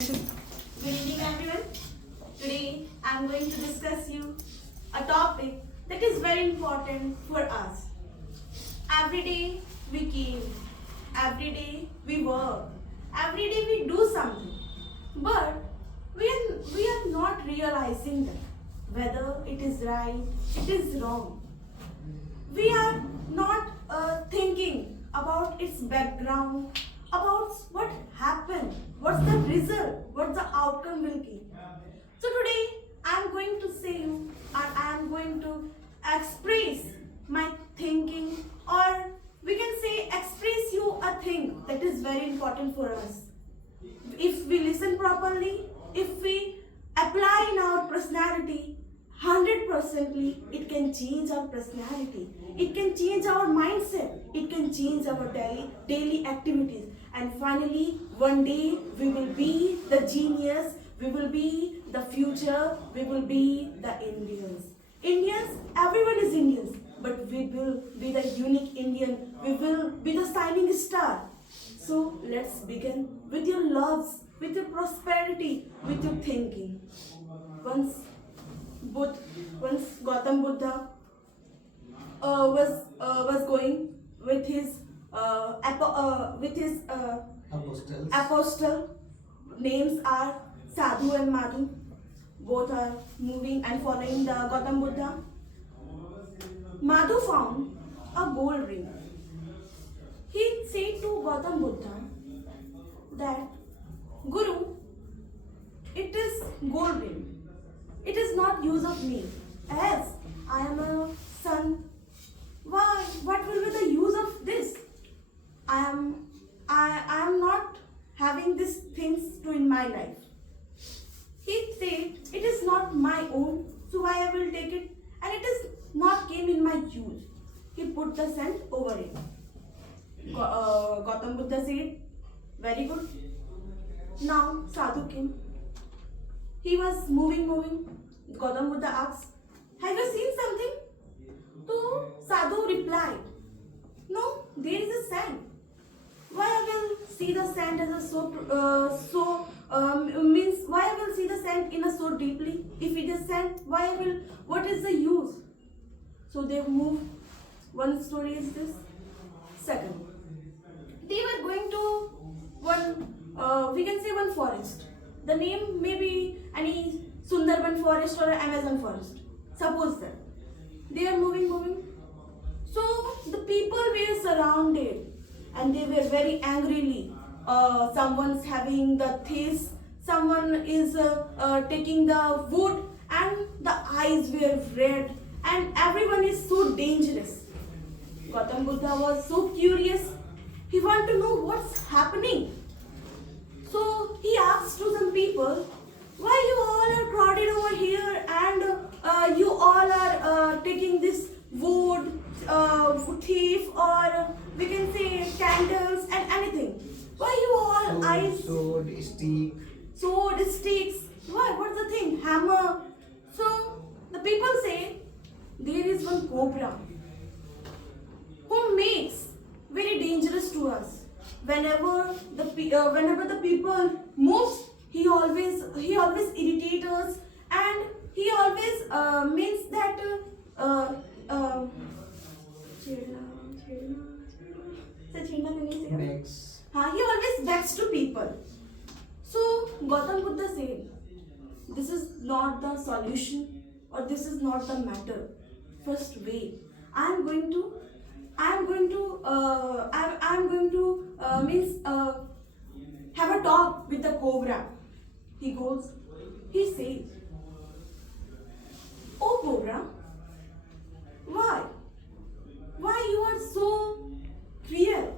Good evening everyone. Today I am going to discuss you a topic that is very important for us. Every day we came, every day we work, every day we do something. But we are not realizing that whether it is right, it is wrong. We are not thinking about its background, about what happened, what's the result, what the outcome will be. So today I am going to say you, or I am going to express my thinking, or we can say express you a thing that is very important for us. If we listen properly, if we apply in our personality, 100%ly it can change our personality, it can change our mindset, it can change our daily activities, and finally one day we will be the genius, we will be the future, we will be the Indians, everyone is Indians, but we will be the unique Indian, we will be the shining star. So let's begin with your loves, with your prosperity, with your thinking. Once once Gautam Buddha was going with his Apostles. apostle. Names are Sadhu and Madhu. Both are moving and following the Gautam Buddha. Madhu found a gold ring. He said to Gautam Buddha that, Guru, it is gold ring. It is not use of me. As I am a son, why? What will be the use of this? I am not having these things to in my life. He said, it is not my own, so why I will take it? And it is not came in my use. He put the sand over it. Gautam Buddha said, very good. Now Sadhu came. He was moving. Gautam Buddha asked, have you seen something? So Sadhu replied, no, there is a sand. Why I will see the sand as a means why I will see the sand in a so deeply? If it is sand, what is the use? So they moved. One story is this. Second, they were going to we can say one forest. The name may be any Sundarban forest or Amazon forest. Suppose that they are moving. So the people were surrounded and they were very angrily. Someone's having the thieves, someone is taking the wood, and the eyes were red, and everyone is so dangerous. Gautam Buddha was so curious. He wanted to know what's happening. So he asked to some people, why you all are crowded over here and you all are taking this wood, thief, or we can say candles and anything. Why you all eyes? Sword, sticks. Why? What's the thing? Hammer. So the people say there is one cobra who makes very dangerous to us. Whenever the people moves, he always irritates us, and he always means that Next. he always begs to people. So Gautam Buddha said, this is not the solution, or this is not the matter. First wait. I am going to have a talk with the cobra. He goes, he says, oh cobra, why you are so cruel?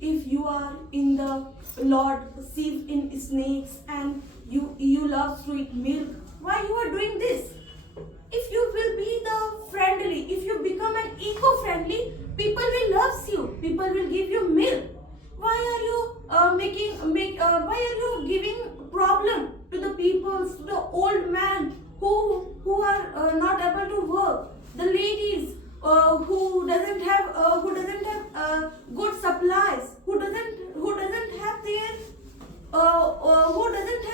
If you are in the Lord sieve in snakes and you love to eat milk, why you are doing this? If you will be the friendly, if you become an eco-friendly, people will love you. People will give you milk. Why are you why are you giving problem to the people, to the old man who are not able to work, the ladies who doesn't have good supplies, who doesn't have their who doesn't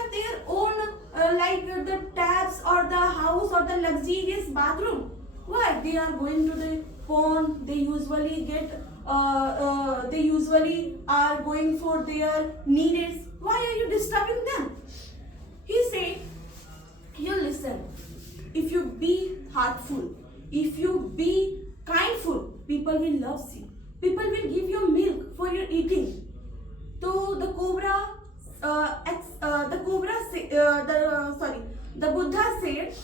for the luxurious bathroom. Why? They are going to the pond. They usually are going for their needs. Why are you disturbing them? He said, you listen. If you be heartful, if you be kindful, people will love you. People will give you milk for your eating. So the Buddha said,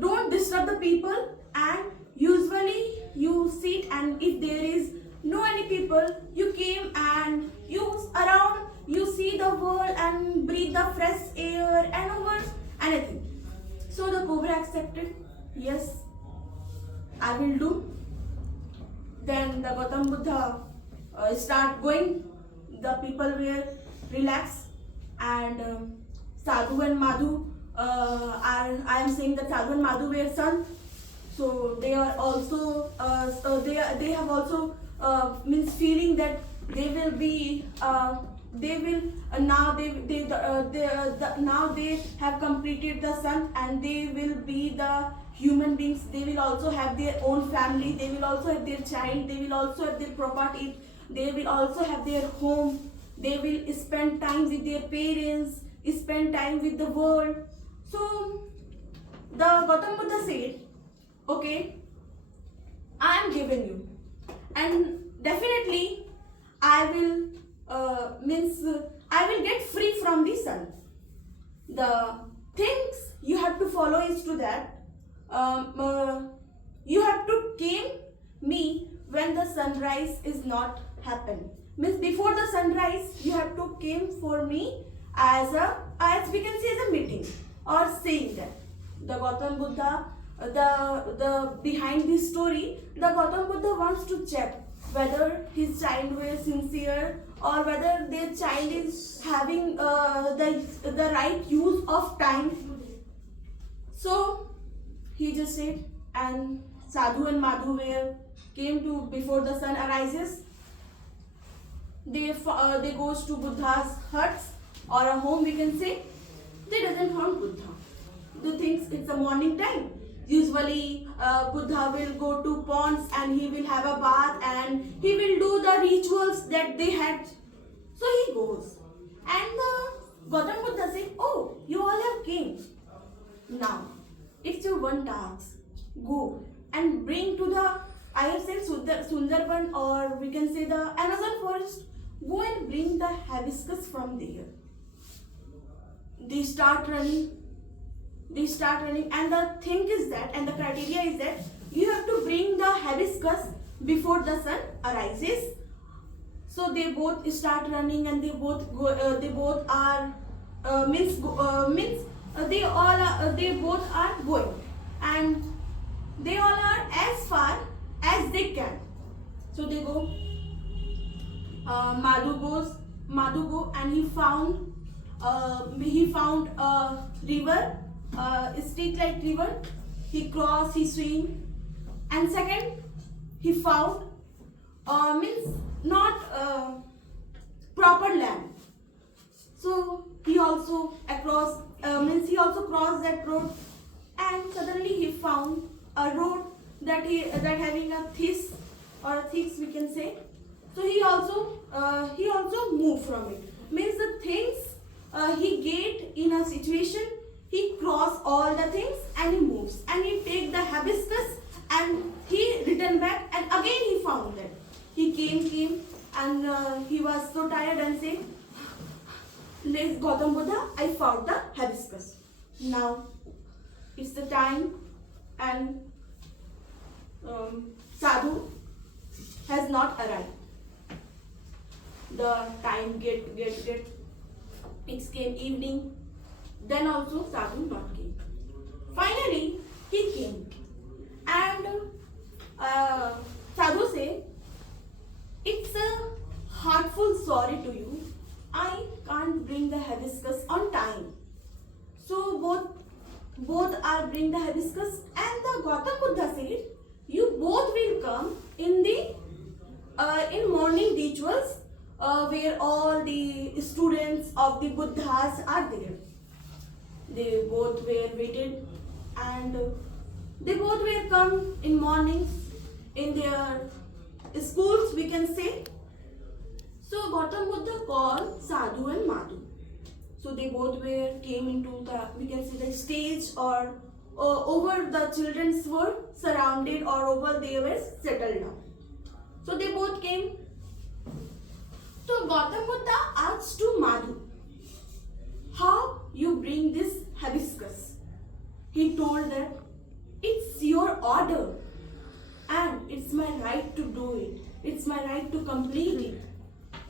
don't disturb the people, and usually you sit, and if there is no any people, you came and you around, you see the world and breathe the fresh air and over anything. So the cobra accepted, yes, I will do. Then the Gautam Buddha start going. The people were relaxed, and Sadhu and Madhu I am saying that Sadhu and Madhu were sons, so they are also they have also means feeling that they will be they will now now they have completed the son, and they will be the human beings. They will also have their own family, they will also have their child, they will also have their property, they will also have their home, they will spend time with their parents, spend time with the world. So the Gautam Buddha said, okay, I am giving you, and definitely I will I will get free from the sun. The things you have to follow is to that you have to came me when the sunrise is not happen. Means before the sunrise, you have to came for me as we can say as a meeting or saying that. The Gautam Buddha, the behind this story, the Gautam Buddha wants to check whether his child was sincere or whether their child is having the right use of time. So he just said, and Sadhu and Madhu came to before the sun arises. They goes to Buddha's huts or a home, we can say. They doesn't find Buddha. They thinks it's a morning time. Usually Buddha will go to ponds and he will have a bath and he will do the rituals that they had. So he goes, and the Gautam Buddha said, oh, you all have came. Now it's your one task. Go and bring to the, I have said Sundarban, or we can say the Amazon forest. Go and bring the hibiscus from there. They start running, and the thing is that, and the criteria is that you have to bring the hibiscus before the sun arises. So they both start running, and they both go. They both are they both are going, and they all are as far as they can. So they go. Madhu go, and he found a river, a street-like river. He crossed, he swim, and second, he found not proper land. So he also he also crossed that road, and suddenly he found a road that having a thix we can say. So he also moved from it. Means the things he get in a situation, he cross all the things and he moves, and he take the hibiscus and he return back, and again he found that. He came and he was so tired and said, Gautam Buddha, I found the hibiscus. Now it's the time, and Sadhu has not arrived. The time get it came evening, then also Sadhu not came. Finally he came, and Sadhu say, it's a heartful sorry to you, I can't bring the hibiscus on time. So both are bring the hibiscus, and the Gautam Buddha said, you both will come in the in morning rituals where all the students of the Buddhas are there. They both were waited, and they both were come in mornings in their schools, we can say. So Gautam Buddha called Sadhu and Madhu. So they both were came into the, we can say, the stage, or over the children's were surrounded, or over they were settled down. So they both came. So Gautam Buddha asked to Madhu, how you bring this hibiscus? He told that it's your order and it's my right to do it. It's my right to complete it.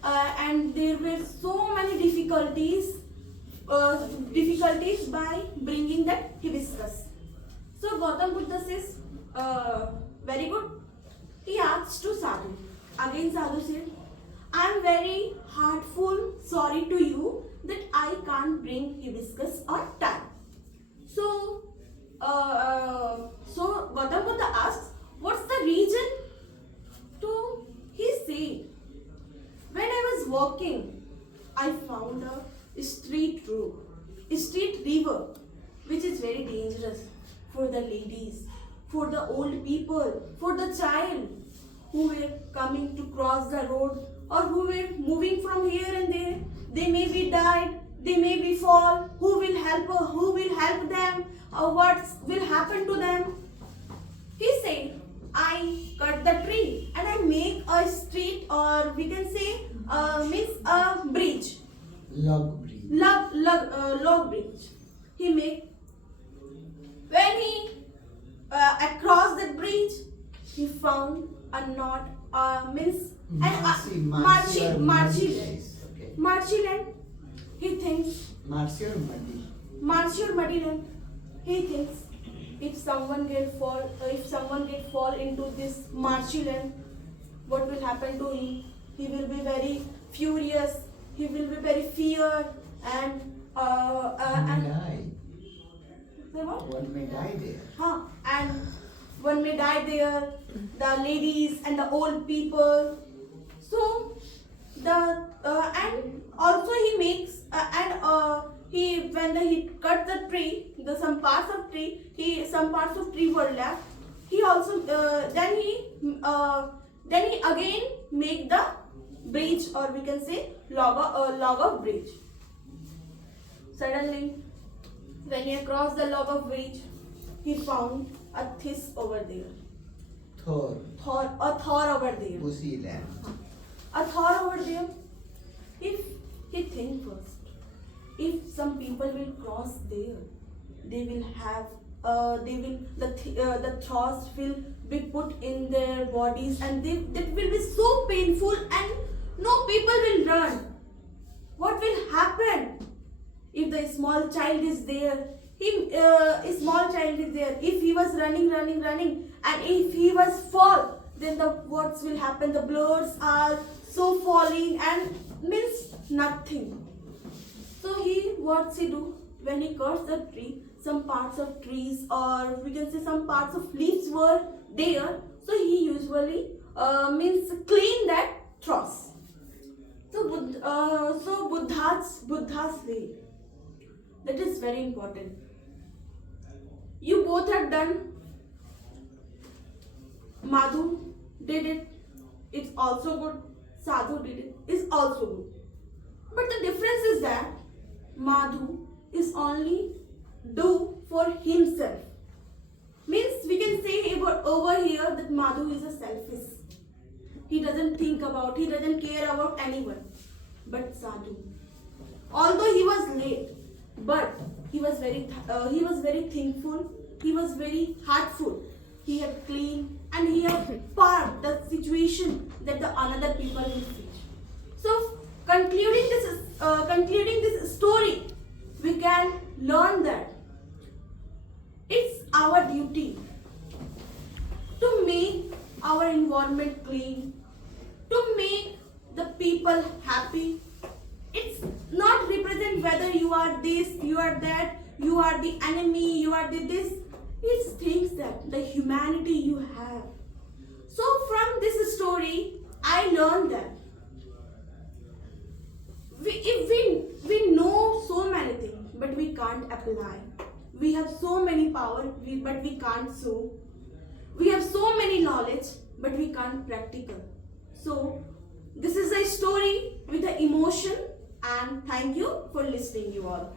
And there were so many difficulties by bringing that hibiscus. So Gautam Buddha says, very good. He asked to Sadhu. Again Sadhu said, I am very heartful sorry to you that I can't bring hibiscus on time. So Gautam Buddha asks, what's the reason? So he said, when I was walking, I found a street river, which is very dangerous for the ladies, for the old people, for the child who were coming to cross the road, or who were moving from here and there. They may be died, they may be fall. Who will help them, or what will happen to them? He said, I cut the tree and I make a street, or we can say means a bridge. Log bridge. Log bridge. He make, when he across the bridge, he found a knot, means marshy land. He thinks Marshy or muddy? marshy or muddy land. He thinks, if someone get fall into this marshy land, what will happen to him? He will be very furious. He will be very feared, and die. What? One may die there. And one may die there. The ladies and the old people. So and also he makes when he cut the tree, some parts of tree were left. He also then he again make the bridge, or we can say log of bridge. Suddenly, when he crossed the log of bridge, he found a this over there. A Thor over there. Pussy land. A Thor over there. If he think first, if some people will cross there, they will have the thoughts will be put in their bodies, and that will be so painful, and no people will run. What will happen if the small child is there? If he was running, and if he was fall, then what will happen? The bloods are so falling, and means nothing. So what's he do? When he cuts the tree, some parts of trees, or we can say some parts of leaves were there. So he usually means clean that dross. So Buddha's way. That is very important. You both have done. Madhu did it. It's also good. Sadhu did it. It's also good. But the difference is that Madhu is only do for himself. Means we can say over here that Madhu is a selfish. He doesn't care about anyone. But Sadhu, although he was late, but he was very thankful. He was very heartful. He had cleaned, and he had parked the situation that the another people will face. So concluding this story, we can learn that it's our duty to make our environment clean, to make the people happy. It's not represent whether you are this, you are that, you are the enemy, you are this. It's things that the humanity you have. So from this story, I learned that if we know so many things, but we can't apply. we have so many power, but we can't show. We have so many knowledge, but we can't practical. So, this is a story with an emotion, and thank you for listening, you all.